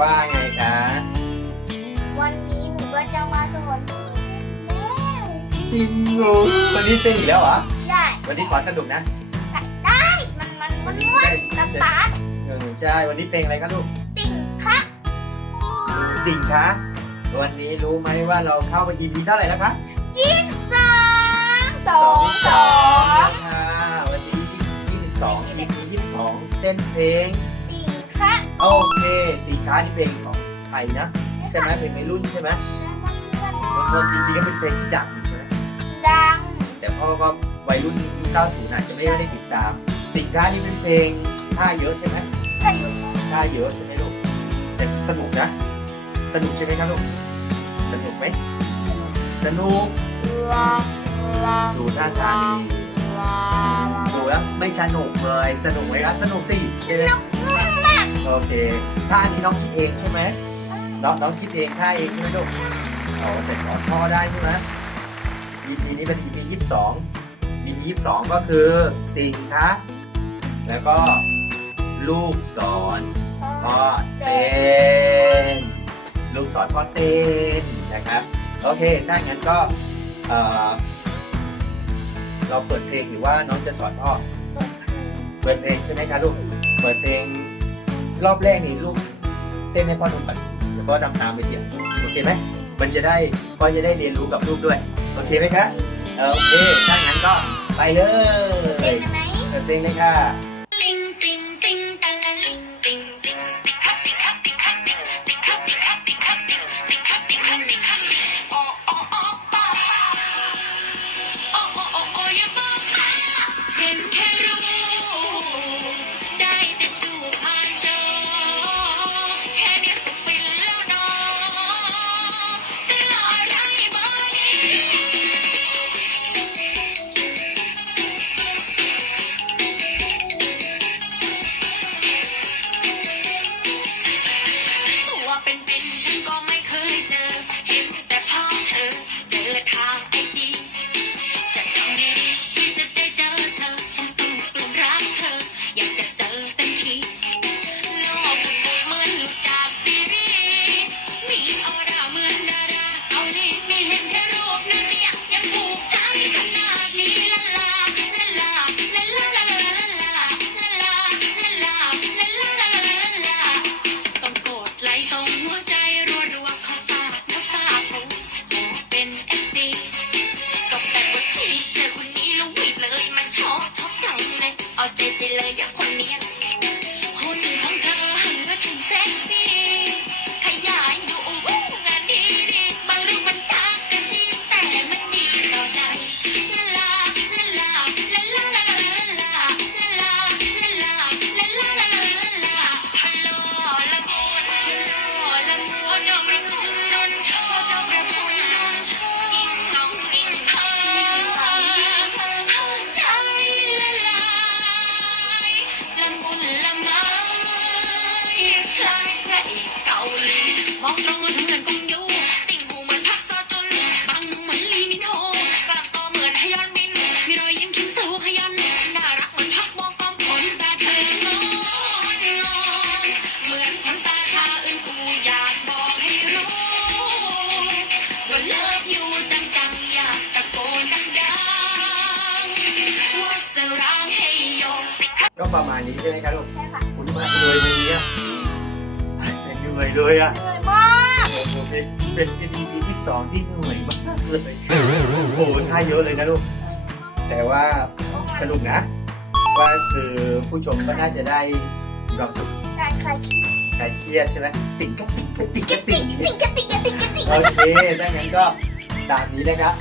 ว่าไงคะ วันนี้หนูก็จะมาสอนแม่จริงเหรอวันนี้เต้นอีกแล้วเหรอ ใช่ วันนี้ขอสนุกนะ ได้ มันมันมันม้วนสตาร์ทเออใช่ วันนี้เพลงอะไรครับลูก ติ่งคะดิ่งคะวันนี้รู้ไหมว่าเราเข้าไป EP เท่าไหร่แล้วคะยี่สิบสามสองสองค่ะวันนี้22 EP 22เต้นเพลงติ่งคะโอเค ติงค้านี่เพลงของไทยนะ ใช่ไหมเพลงวัยรุ่นใช่ไหมบางคนจริงๆก็เป็นเพลงที่ดังอยู่ใช่ไหมดัง แต่พ่อก็วัยรุ่นยุค90อาจจะไม่ได้ติดตาม ติงค้านี่เป็นเพลงท่าเยอะใช่ไหมใช่อยู่ท่าเยอะใช่ไหมลูกแต่สนุกนะ สนุกใช่ไหมครับลูก สนุกไหม สนุกลาลาดูท่าทางดีลาดูแล้วไม่สนุกเลย สนุกไหมครับ สนุกสิใช่ไหมมาก โอเคท่านี้น้องคิดเองใช่ไหมน้องน้องคิดเองท่าเองใช่ไหมลูกเอาแต่สอนพ่อได้ใช่ไหม EP นี้เป็น EP 22 EP 22ก็คือติ่งคะแล้วก็ลูกสอนพ่อเต้นลูกสอนพ่อเต้นนะครับ โอเคถ้างั้นก็เอ่อเราเปิดเพลงหรือว่าน้องจะสอนพ่อ เปิดเพลงใช่ไหมคะลูก เปิดเพลง รอบแรกนี่ลูกเต้นให้พ่อดูก่อนเดี๋ยวพ่อทำตามไปเดียวโอเคไหมมันจะได้พ่อจะได้เรียนรู้กับลูกด้วย โอเคไหมคะโอเคถ้างั้นก็ไปเลเป็ยนไหมเปิดเพลงเลยค่ะ ก็ประมาณนี้ใช่ไหมครับลูกใช่ค่ะคุณมาเหนื่อยเลยเนี่ยเหนื่อยเลยอะเหนื่อยมากโอ้โหเป็นเป็นเป็น EP ที่สองที่เหนื่อยมากเลยโอ้โหท่าเยอะเลยนะลูกแต่ว่าสนุกนะ ว่าคือผู้ชมก็น่าจะได้มีความสุขใช่ใครคิดคลายเครียดใช่ไหมติ่งก็ติ่งก็ติ่งกก็ระติติ่กงติกกระติกกระติกกระติกโอเคถ้างั้นก็ตามนี้นะครับ